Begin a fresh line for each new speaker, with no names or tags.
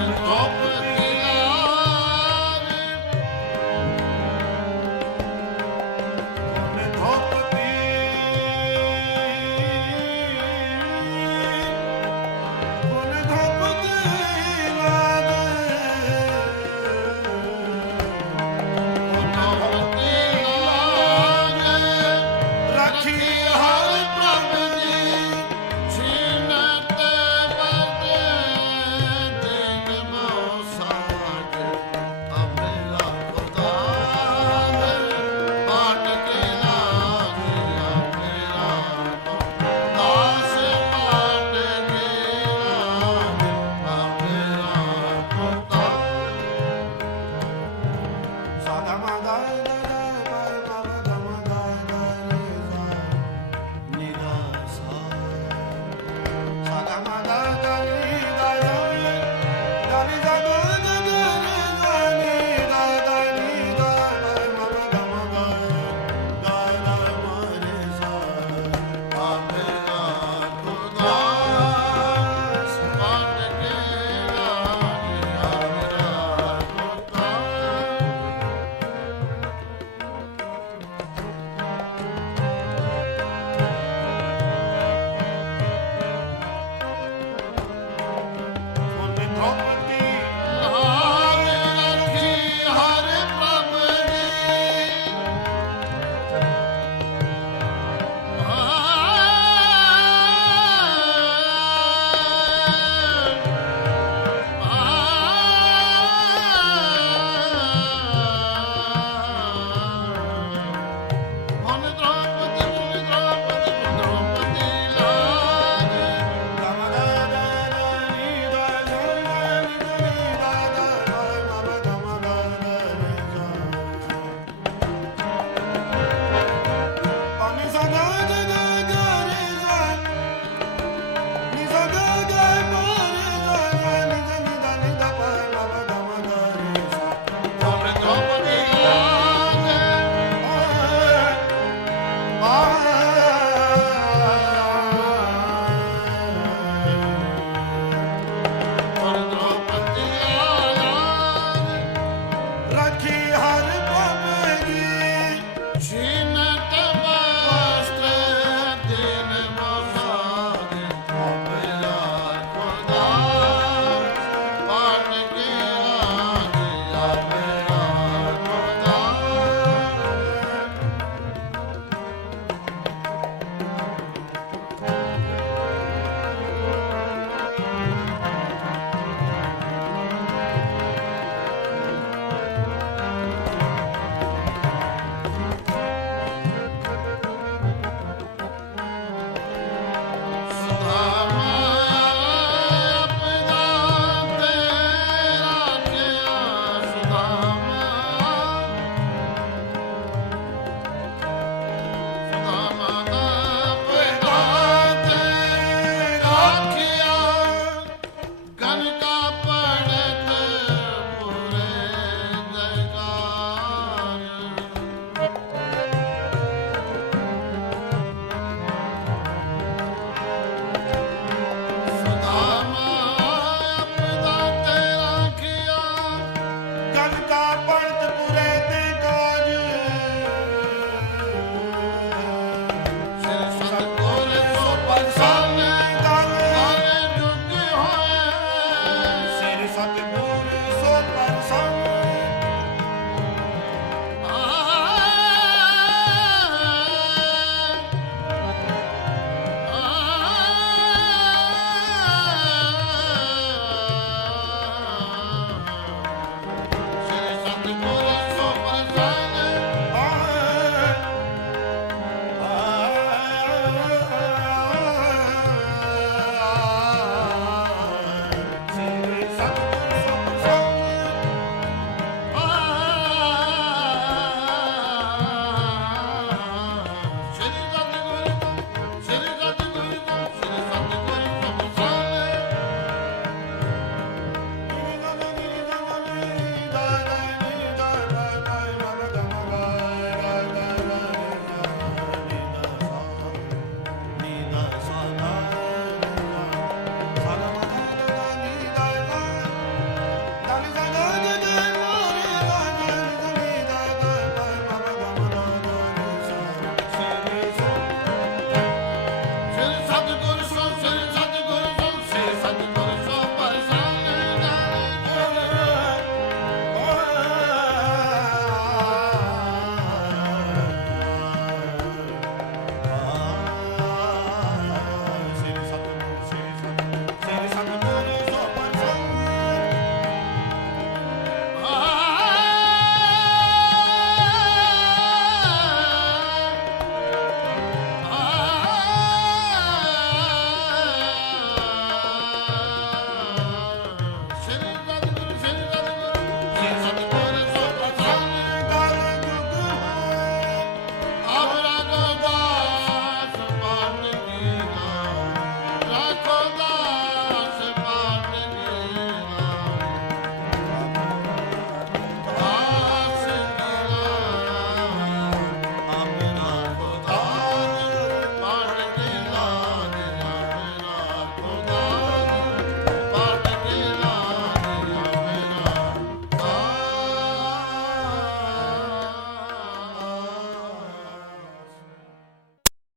down.